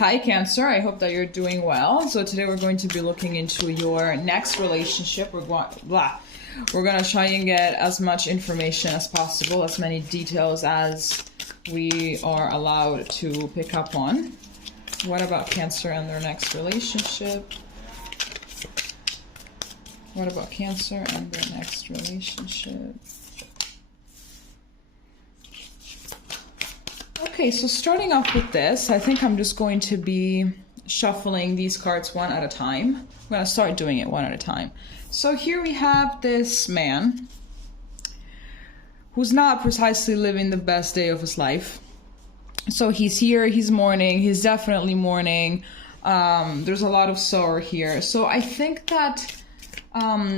Hi Cancer, I hope that you're doing well. So today we're going to be looking into your next relationship. We're going to try and get as much information as possible, as many details as we are allowed to pick up on. What about Cancer and their next relationship? What about Cancer and their next relationship? Okay, so starting off with this, I think I'm just going to be shuffling these cards one at a time. I'm going to start doing it one at a time. So here we have this man who's not precisely living the best day of his life. So he's here, he's mourning, he's definitely mourning. There's a lot of sorrow here. So I think that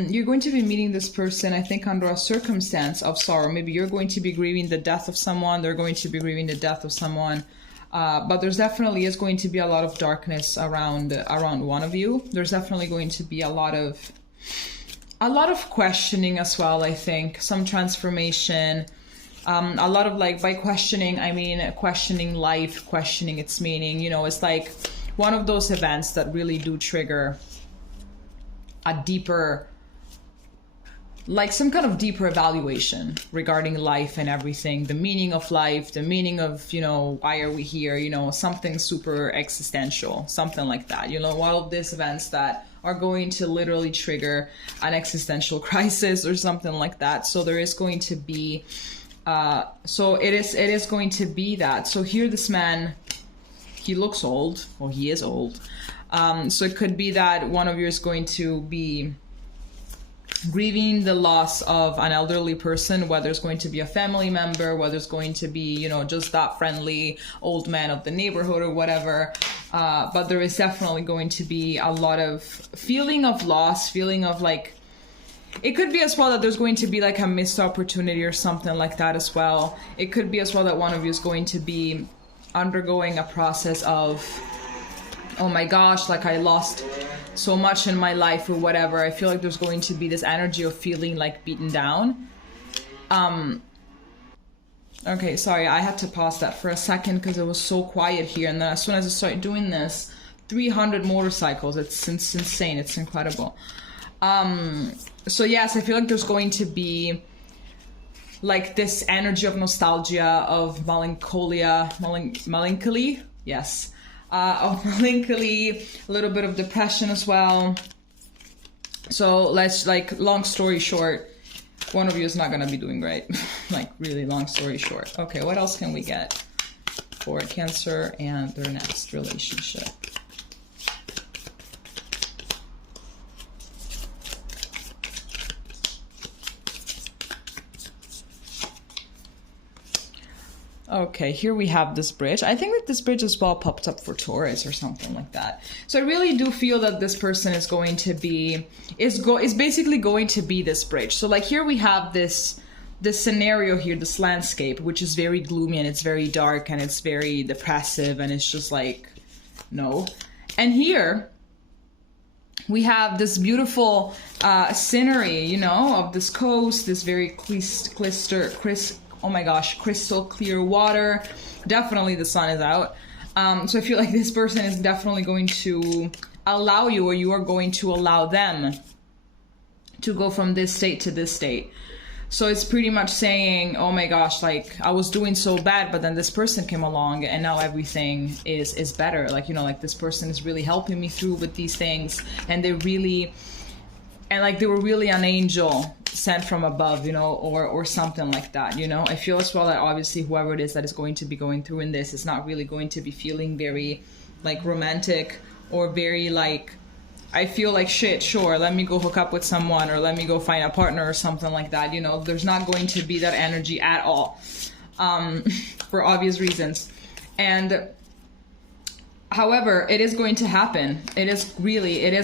you're going to be meeting this person, I think, under a circumstance of sorrow. Maybe you're going to be grieving the death of someone, they're going to be grieving the death of someone. But there's definitely is going to be a lot of darkness around one of you. There's definitely going to be a lot of questioning as well, I think. Some transformation. A lot of, like, by questioning, I mean questioning life, questioning its meaning. You know, it's like one of those events that really do trigger a deeper, like some kind of deeper evaluation regarding life and everything, the meaning of life, the meaning of, you know, why are we here, you know, something super existential, something like that, you know, one of these events that are going to literally trigger an existential crisis or something like that. So there is going to be, so it is going to be that. So here this man, he looks old, or he is old. So it could be that one of you is going to be grieving the loss of an elderly person, whether it's going to be a family member, whether it's going to be, you know, just that friendly old man of the neighborhood or whatever. But there is definitely going to be a lot of feeling of loss, feeling of, like, it could be as well that there's going to be like a missed opportunity or something like that as well. It could be as well that one of you is going to be undergoing a process of, oh my gosh, like I lost so much in my life or whatever. I feel like there's going to be this energy of feeling like beaten down. Okay, sorry, I had to pause that for a second because it was so quiet here. And then as soon as I started doing this, 300 motorcycles, it's insane, it's incredible. So yes, I feel like there's going to be like this energy of nostalgia, of melancholy, yes. Of melancholy, a little bit of depression as well. So let's, like, long story short, one of you is not going to be doing great. Like, really long story short. Okay, what else can we get for Cancer and their next relationship? Okay, here we have this bridge. I think that this bridge as well popped up for Taurus or something like that. So I really do feel that this person is going to be, is basically going to be this bridge. So like here we have this scenario here, this landscape, which is very gloomy and it's very dark and it's very depressive and it's just like, no. And here we have this beautiful scenery, you know, of this coast, this very crystal clear water. Definitely the sun is out. So I feel like this person is definitely going to allow you, or you are going to allow them to go from this state to this state. So it's pretty much saying, oh my gosh, like I was doing so bad, but then this person came along and now everything is better. Like, you know, like this person is really helping me through with these things, and they were really an angel sent from above, you know, or something like that, you know. I feel as well that obviously whoever it is that is going to be going through in this is not really going to be feeling very, like, romantic or very, like, I feel like, shit, sure, let me go hook up with someone or let me go find a partner or something like that, you know. There's not going to be that energy at all, for obvious reasons. And however, it is going to happen. It is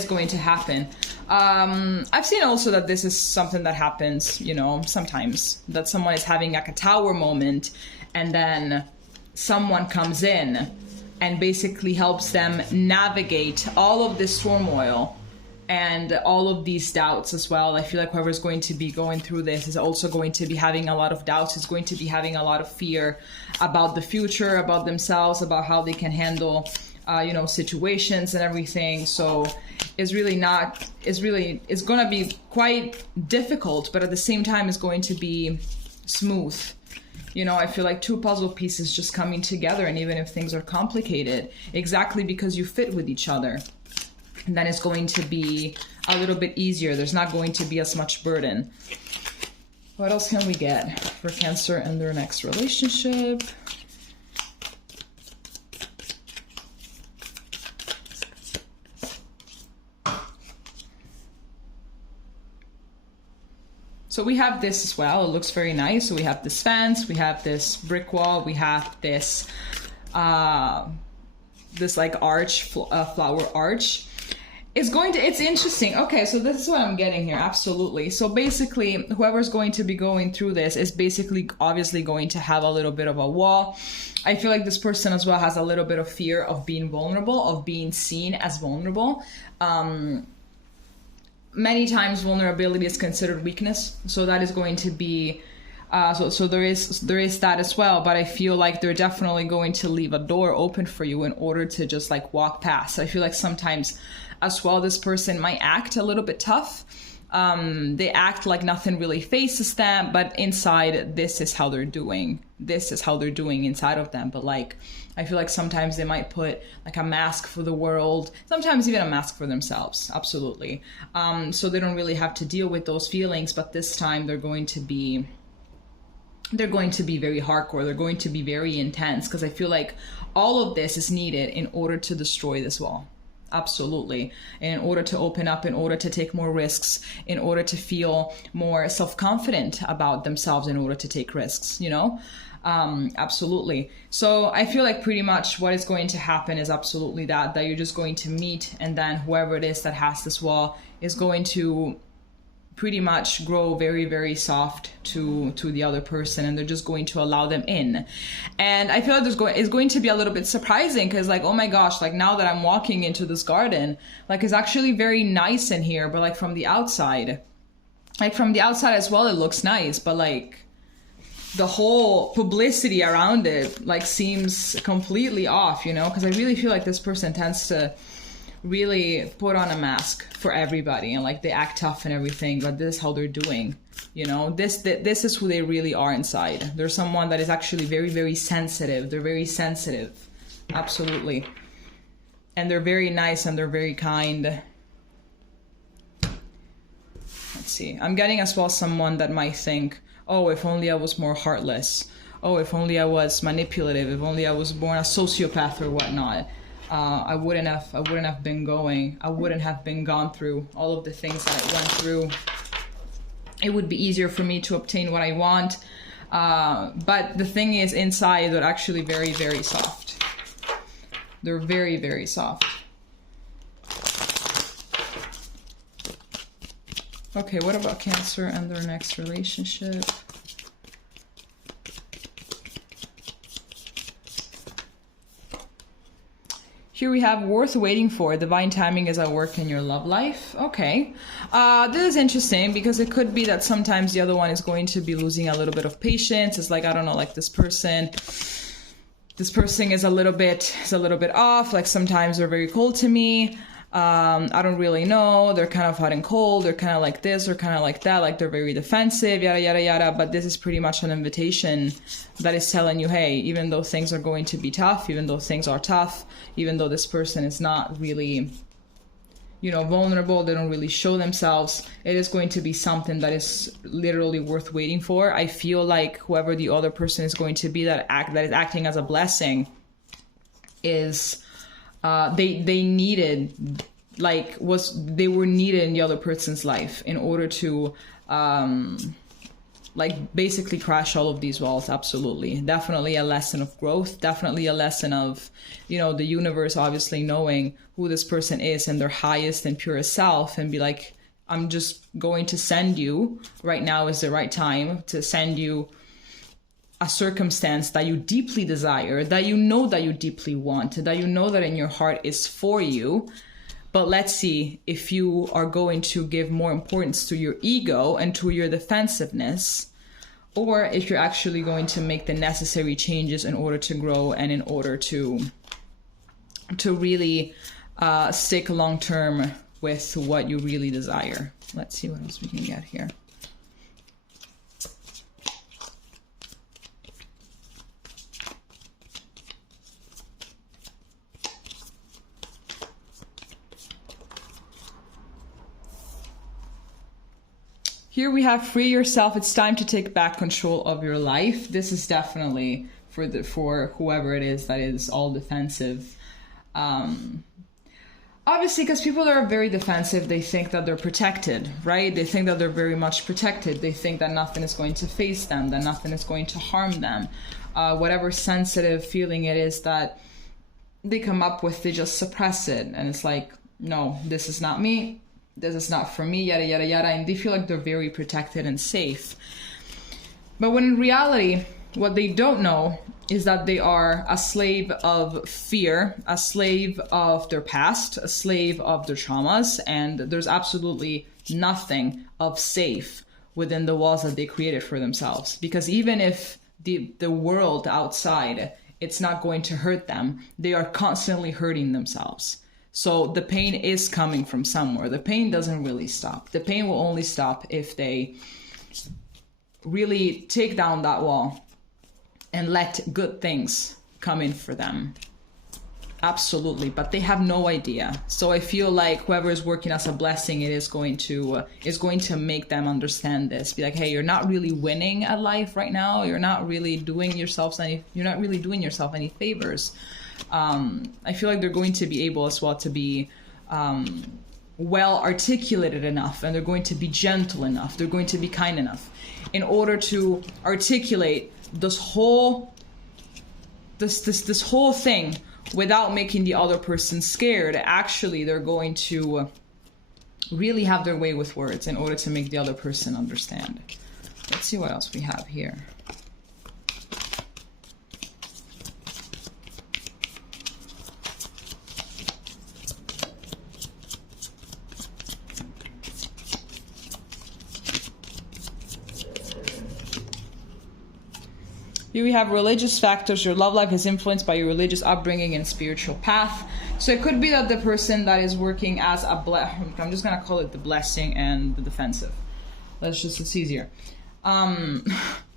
going to happen. I've seen also that this is something that happens, you know, sometimes, that someone is having like a tower moment and then someone comes in and basically helps them navigate all of this turmoil and all of these doubts as well. I feel like whoever's going to be going through this is also going to be having a lot of doubts. Is going to be having a lot of fear about the future, about themselves, about how they can handle you know, situations and everything. So it's going to be quite difficult, but at the same time, it's going to be smooth. You know, I feel like two puzzle pieces just coming together, and even if things are complicated, exactly because you fit with each other, and then it's going to be a little bit easier. There's not going to be as much burden. What else can we get for Cancer and their next relationship? So we have this as well. It looks very nice. So we have this fence, we have this brick wall, we have this this like arch, flower arch. It's interesting. Okay, so this is what I'm getting here. Absolutely. So basically, whoever's going to be going through this is basically obviously going to have a little bit of a wall. I feel like this person as well has a little bit of fear of being vulnerable, of being seen as vulnerable. Many times vulnerability is considered weakness, so that is going to be so there is that as well. But I feel like they're definitely going to leave a door open for you in order to just like walk past. I feel like sometimes as well this person might act a little bit tough. They act like nothing really faces them, but inside this is how they're doing. This is how they're doing inside of them. But like, I feel like sometimes they might put like a mask for the world, sometimes even a mask for themselves. Absolutely. So they don't really have to deal with those feelings, but this time they're going to be very hardcore. They're going to be very intense, because I feel like all of this is needed in order to destroy this wall. Absolutely. In order to open up, in order to take more risks, in order to feel more self-confident about themselves, in order to take risks, you know? Absolutely. So I feel like pretty much what is going to happen is absolutely that you're just going to meet, and then whoever it is that has this wall is going to pretty much grow very, very soft to the other person, and they're just going to allow them in. And I feel like it's going to be a little bit surprising, because like, oh my gosh, like now that I'm walking into this garden, like it's actually very nice in here, but like from the outside as well, it looks nice, but like the whole publicity around it like seems completely off, you know, because I really feel like this person tends to really put on a mask for everybody, and like they act tough and everything, but this is how they're doing, you know. This is who they really are inside. They're someone that is actually very, very sensitive. They're very sensitive. Absolutely. And they're very nice, and they're very kind. Let's see, I'm getting as well someone that might think, oh, if only I was more heartless. Oh, if only I was manipulative. If only I was born a sociopath or whatnot. I wouldn't have been gone through all of the things that I went through. It would be easier for me to obtain what I want. But the thing is, inside, they're actually very, very soft. They're very, very soft. Okay, what about Cancer and their next relationship? Here we have worth waiting for. Divine timing is at work in your love life. Okay. This is interesting, because it could be that sometimes the other one is going to be losing a little bit of patience. It's like, I don't know, like this person is a little bit off. Like sometimes they're very cold to me. I don't really know. They're kind of hot and cold. They're kind of like this or kind of like that. Like they're very defensive, yada, yada, yada. But this is pretty much an invitation that is telling you, hey, even though things are going to be tough, even though things are tough, even though this person is not really, you know, vulnerable, they don't really show themselves, it is going to be something that is literally worth waiting for. I feel like whoever the other person is going to be that is acting as a blessing is... they needed, like, they were needed in the other person's life in order to, like, basically crash all of these walls. Absolutely. Definitely a lesson of growth. Definitely a lesson of, you know, the universe obviously knowing who this person is and their highest and purest self, and be like, I'm just going to send you, right now is the right time to send you a circumstance that you deeply desire, that you know that you deeply want, that you know that in your heart is for you. But let's see if you are going to give more importance to your ego and to your defensiveness, or if you're actually going to make the necessary changes in order to grow and in order to to really stick long term with what you really desire. Let's see what else we can get here. Here we have free yourself. It's time to take back control of your life. This is definitely for whoever it is that is all defensive. Obviously, because people that are very defensive, they think that they're protected, right? They think that they're very much protected. They think that nothing is going to face them, that nothing is going to harm them. Whatever sensitive feeling it is that they come up with, they just suppress it. And it's like, no, this is not me. This is not for me, yada, yada, yada. And they feel like they're very protected and safe. But when in reality, what they don't know is that they are a slave of fear, a slave of their past, a slave of their traumas, and there's absolutely nothing of safe within the walls that they created for themselves. Because even if the world outside, it's not going to hurt them, they are constantly hurting themselves. So the pain is coming from somewhere. The pain doesn't really stop. The pain will only stop if they really take down that wall and let good things come in for them. Absolutely, but they have no idea. So I feel like whoever is working as a blessing, it is going to make them understand this. Be like, hey, you're not really winning at life right now. You're not really doing yourself any favors. I feel like they're going to be able as well to be well articulated enough, and they're going to be gentle enough. They're going to be kind enough in order to articulate this whole thing without making the other person scared. Actually, they're going to really have their way with words in order to make the other person understand. Let's see what else we have here. Here we have religious factors. Your love life is influenced by your religious upbringing and spiritual path. So it could be that the person that is working as I'm just going to call it the blessing and the defensive. It's easier.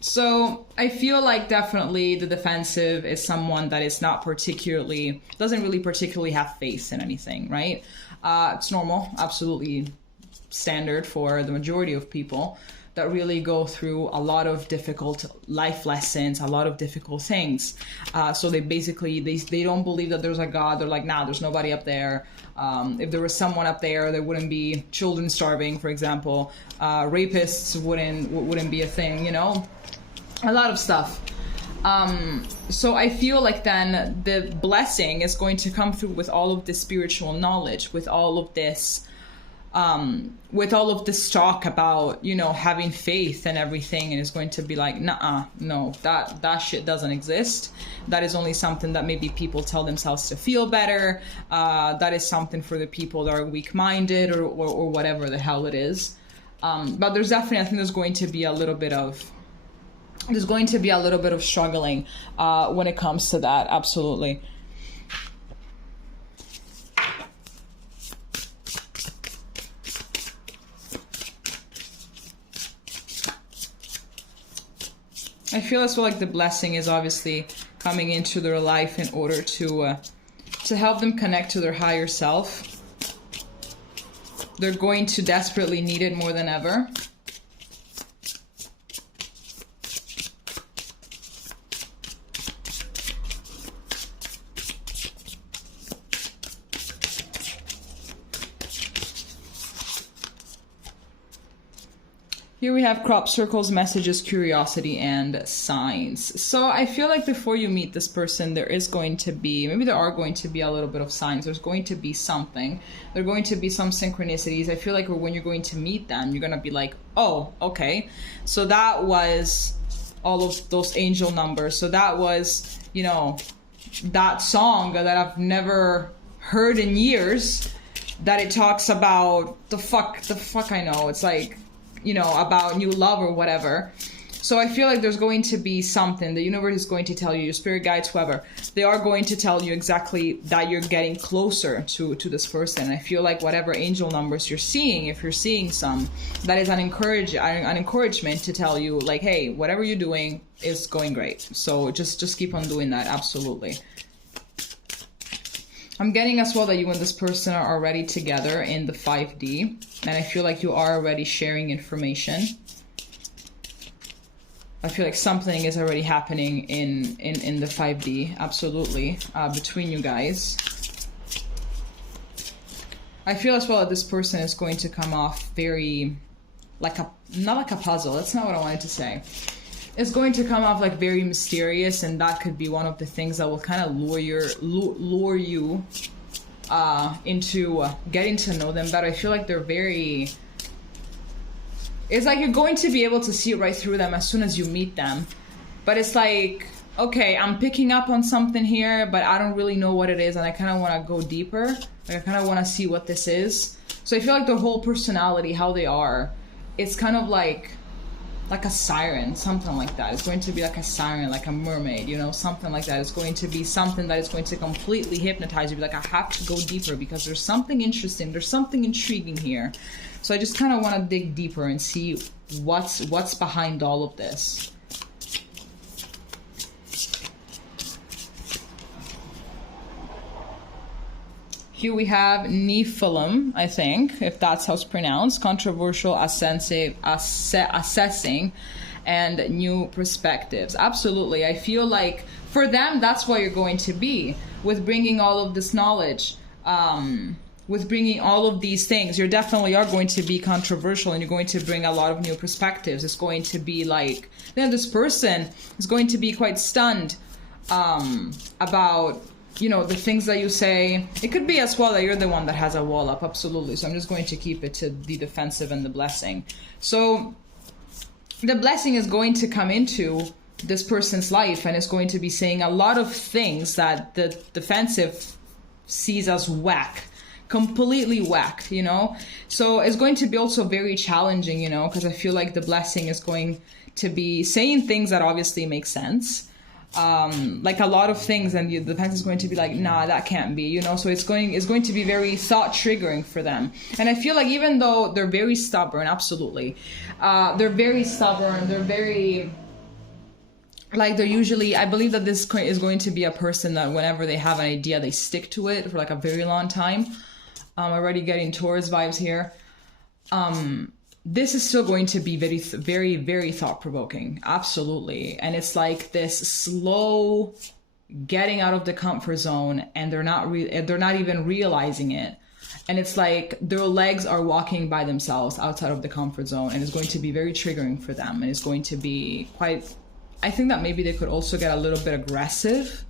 So I feel like definitely the defensive is someone that is doesn't really particularly have faith in anything, right? It's normal, absolutely standard for the majority of people that really go through a lot of difficult life lessons, a lot of difficult things. So they basically, they don't believe that there's a God. They're like, nah, there's nobody up there. If there was someone up there, there wouldn't be children starving, for example. Rapists wouldn't be a thing, you know? A lot of stuff. So I feel like then the blessing is going to come through with all of this spiritual knowledge, with all of this talk about, you know, having faith and everything, and it's going to be like, nah, no, that shit doesn't exist. That is only something that maybe people tell themselves to feel better. That is something for the people that are weak-minded or whatever the hell it is. But there's definitely, I think there's going to be a little bit of struggling when it comes to that. Absolutely. I feel as well like the blessing is obviously coming into their life in order to help them connect to their higher self. They're going to desperately need it more than ever. Here we have crop circles, messages, curiosity, and signs. So I feel like before you meet this person, there are going to be a little bit of signs. There's going to be something. There are going to be some synchronicities. I feel like when you're going to meet them, you're going to be like, oh, okay. So that was all of those angel numbers. So that was, you know, that song that I've never heard in years, that it talks about the fuck I know. It's like, you know, about new love or whatever. So I feel like there's going to be something. The universe is going to tell you, your spirit guides, whoever, they are going to tell you exactly that you're getting closer to this person. I feel like whatever angel numbers you're seeing, if you're seeing some, that is an encouragement to tell you, like, hey, whatever you're doing is going great. So just keep on doing that. Absolutely. I'm getting as well that you and this person are already together in the 5D, and I feel like you are already sharing information. I feel like something is already happening in the 5D, absolutely, between you guys. I feel as well that this person is going to come off very, like a, not like a puzzle, that's not what I wanted to say. It's going to come off like very mysterious, and that could be one of the things that will kind of lure you into getting to know them better. I feel like they're very... It's like you're going to be able to see right through them as soon as you meet them. But it's like, okay, I'm picking up on something here, but I don't really know what it is, and I kind of want to go deeper. Like, I kind of want to see what this is. So I feel like their whole personality, how they are, it's kind of like a siren, something like that. It's going to be like a siren, like a mermaid, you know, something like that. It's going to be something that is going to completely hypnotize you. Be like, I have to go deeper because there's something interesting, there's something intriguing here. So I just kind of want to dig deeper and see what's behind all of this. Here we have Nephilim, I think, if that's how it's pronounced. Controversial, assessing, and new perspectives. Absolutely. I feel like for them, that's what you're going to be with bringing all of this knowledge. With bringing all of these things, you definitely are going to be controversial, and you're going to bring a lot of new perspectives. It's going to be like, then this person is going to be quite stunned about, you know, the things that you say. It could be as well that you're the one that has a wall up, absolutely. So I'm just going to keep it to the defensive and the blessing. So the blessing is going to come into this person's life, and it's going to be saying a lot of things that the defensive sees as whack. Completely whack, you know? So it's going to be also very challenging, you know, because I feel like the blessing is going to be saying things that obviously make sense. Like a lot of things, and the defense is going to be like, nah, that can't be, you know? So it's going to be very thought triggering for them. And I feel like even though they're very stubborn, absolutely, they're very stubborn, they're very... Like they're usually, I believe that this is going to be a person that whenever they have an idea, they stick to it for like a very long time. Already getting Taurus vibes here. This is still going to be very, very, very thought-provoking. Absolutely. And it's like this slow getting out of the comfort zone, and they're not even realizing it. And it's like their legs are walking by themselves outside of the comfort zone, and it's going to be very triggering for them. And it's going to be quite... I think that maybe they could also get a little bit aggressive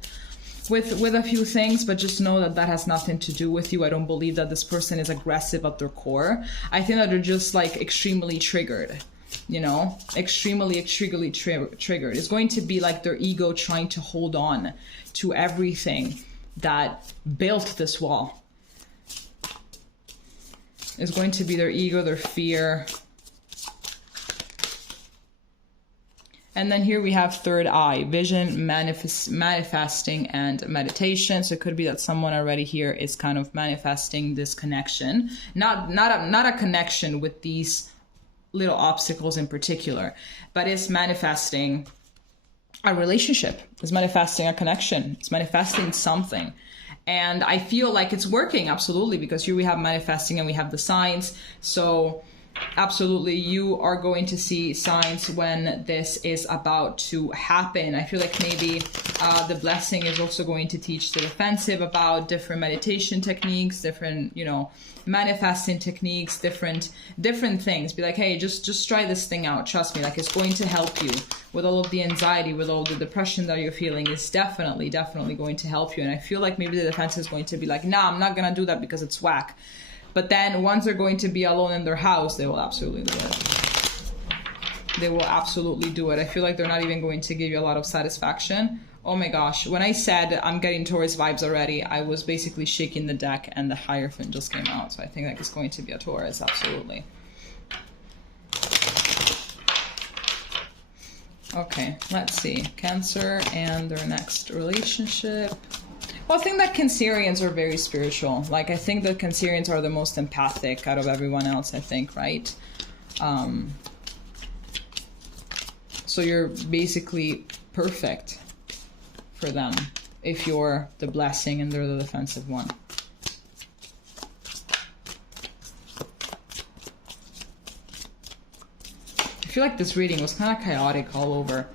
with a few things, but just know that that has nothing to do with you. I don't believe that this person is aggressive at their core. I think that they're just like extremely triggered, you know, extremely triggered. It's going to be like their ego trying to hold on to everything that built this wall. It's going to be their ego, their fear. And then here we have third eye, vision, manifesting, and meditation. So it could be that someone already here is kind of manifesting this connection. Not a connection with these little obstacles in particular, but it's manifesting a relationship. It's manifesting a connection. It's manifesting something. And I feel like it's working, absolutely, because here we have manifesting and we have the signs. So... absolutely, you are going to see signs when this is about to happen. I feel like maybe the blessing is also going to teach the defensive about different meditation techniques, different, you know, manifesting techniques, different things. Be like, hey, just try this thing out. Trust me, like it's going to help you with all of the anxiety, with all the depression that you're feeling. It's definitely going to help you. And I feel like maybe the defense is going to be like, nah, I'm not gonna do that because it's whack. But then once they're going to be alone in their house, they will absolutely do it. They will absolutely do it. I feel like they're not even going to give you a lot of satisfaction. Oh my gosh. When I said I'm getting Taurus vibes already, I was basically shaking the deck and the Hierophant just came out. So I think that it's going to be a Taurus, absolutely. Okay, let's see. Cancer and their next relationship. Well, I think that Cancerians are very spiritual. Like, I think the Cancerians are the most empathic out of everyone else, I think, right? So you're basically perfect for them if you're the blessing and they're the defensive one. I feel like this reading was kind of chaotic all over.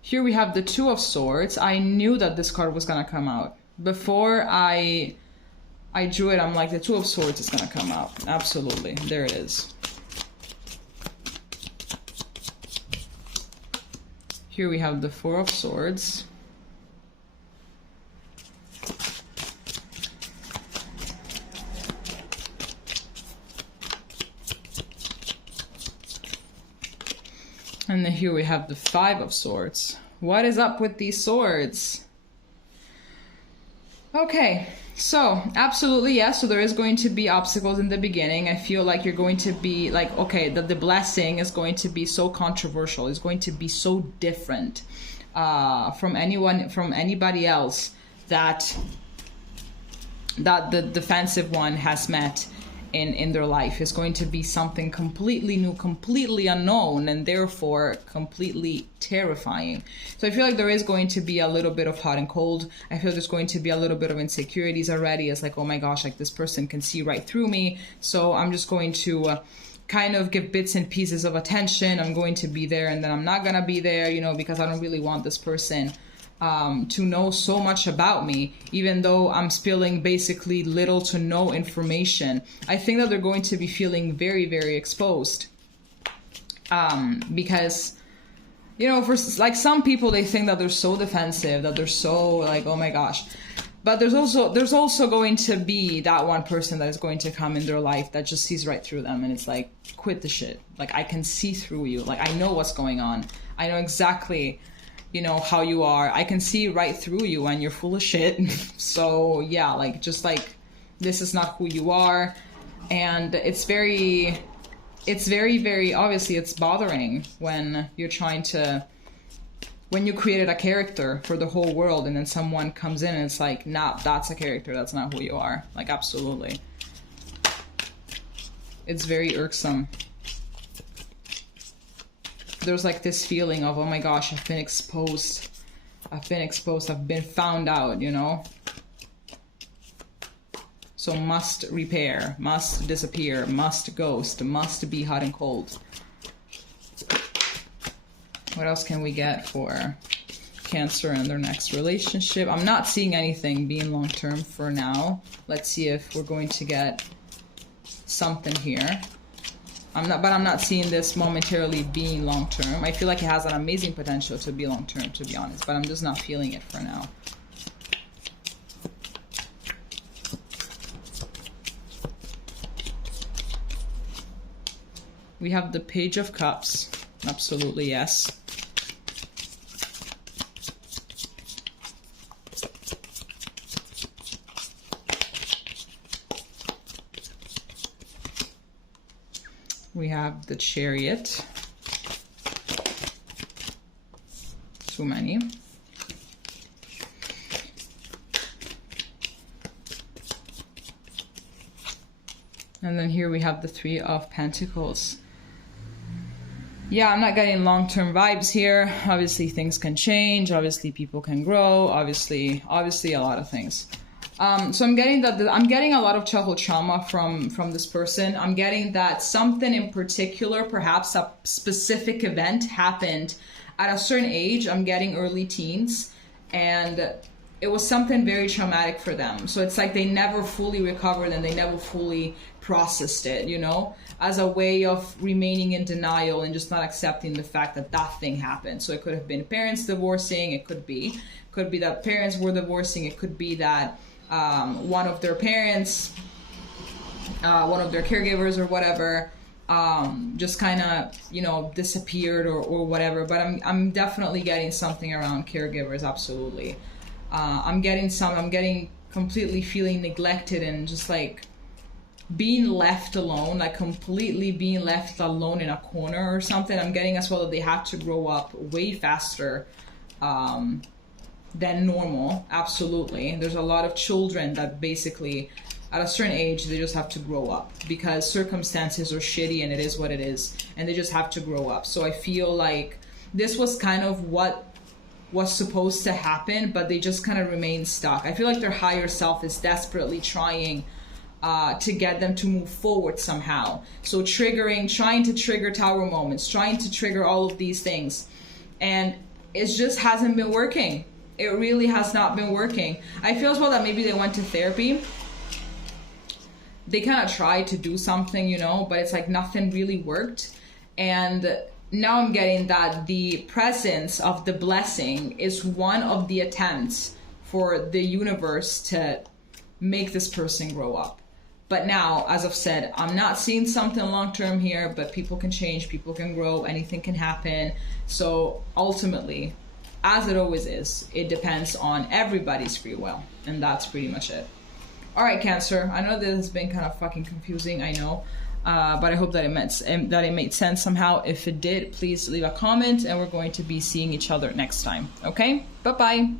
Here we have the Two of Swords. I knew that this card was gonna come out. Before I drew it, I'm like, the Two of Swords is gonna come out. Absolutely, there it is. Here we have the Four of Swords. And then here we have the Five of Swords. What is up with these swords? Okay, so absolutely yes, so there is going to be obstacles in the beginning. I feel like you're going to be like, okay, the blessing is going to be so controversial. It's going to be so different from anybody else that the defensive one has met in their life. Is going to be something completely new, completely unknown, and therefore completely terrifying. So I feel like there is going to be a little bit of hot and cold. I feel there's going to be a little bit of insecurities already. It's like, oh my gosh, like this person can see right through me. So I'm just going to kind of give bits and pieces of attention. I'm going to be there and then I'm not gonna be there, you know, because I don't really want this person to know so much about me, even though I'm spilling basically little to no information. I think that they're going to be feeling very, very exposed. Because, you know, for like some people, they think that they're so defensive, that they're so like, oh my gosh. But there's also going to be that one person that is going to come in their life that just sees right through them, and it's like, quit the shit. Like, I can see through you. Like, I know what's going on. I know exactly, you know, how you are. I can see right through you and you're full of shit. So yeah, like, just like, this is not who you are. And it's very, very, obviously it's bothering when you're trying to, when you created a character for the whole world and then someone comes in and it's like, nah, that's a character, that's not who you are. Like, absolutely. It's very irksome. There's like this feeling of, oh my gosh, I've been exposed, I've been found out, you know? So must repair, must disappear, must ghost, must be hot and cold. What else can we get for Cancer and their next relationship? I'm not seeing anything being long-term for now. Let's see if we're going to get something here. I'm not seeing this momentarily being long-term. I feel like it has an amazing potential to be long-term, to be honest, but I'm just not feeling it for now. We have the Page of Cups. Absolutely, yes. We have the Chariot. Too many. And then here we have the Three of Pentacles. Yeah, I'm not getting long-term vibes here. Obviously, things can change. Obviously, people can grow. Obviously, a lot of things. So I'm getting that I'm getting a lot of childhood trauma from this person. I'm getting that something in particular, perhaps a specific event happened at a certain age. I'm getting early teens, and it was something very traumatic for them. So it's like they never fully recovered and they never fully processed it, you know, as a way of remaining in denial and just not accepting the fact that that thing happened. So it could have been parents divorcing. It could be that parents were divorcing. It could be that one of their parents, one of their caregivers or whatever, just kind of, you know, disappeared or whatever. But I'm definitely getting something around caregivers, absolutely. I'm getting completely feeling neglected and just like being left alone, like completely being left alone in a corner or something. I'm getting as well that they had to grow up way faster than normal. Absolutely. There's a lot of children that basically at a certain age they just have to grow up because circumstances are shitty and it is what it is, and they just have to grow up. So I feel like this was kind of what was supposed to happen, but they just kind of remain stuck. I feel like their higher self is desperately trying to get them to move forward somehow. So trying to trigger tower moments, trying to trigger all of these things, and it just hasn't been working. It really has not been working. I feel as well that maybe they went to therapy. They kind of tried to do something, you know, but it's like nothing really worked. And now I'm getting that the presence of the blessing is one of the attempts for the universe to make this person grow up. But now, as I've said, I'm not seeing something long-term here, but people can change, people can grow, anything can happen. So ultimately, as it always is, it depends on everybody's free will. And that's pretty much it. All right, Cancer. I know this has been kind of fucking confusing, I know. But I hope that it made sense somehow. If it did, please leave a comment, and we're going to be seeing each other next time. Okay? Bye-bye.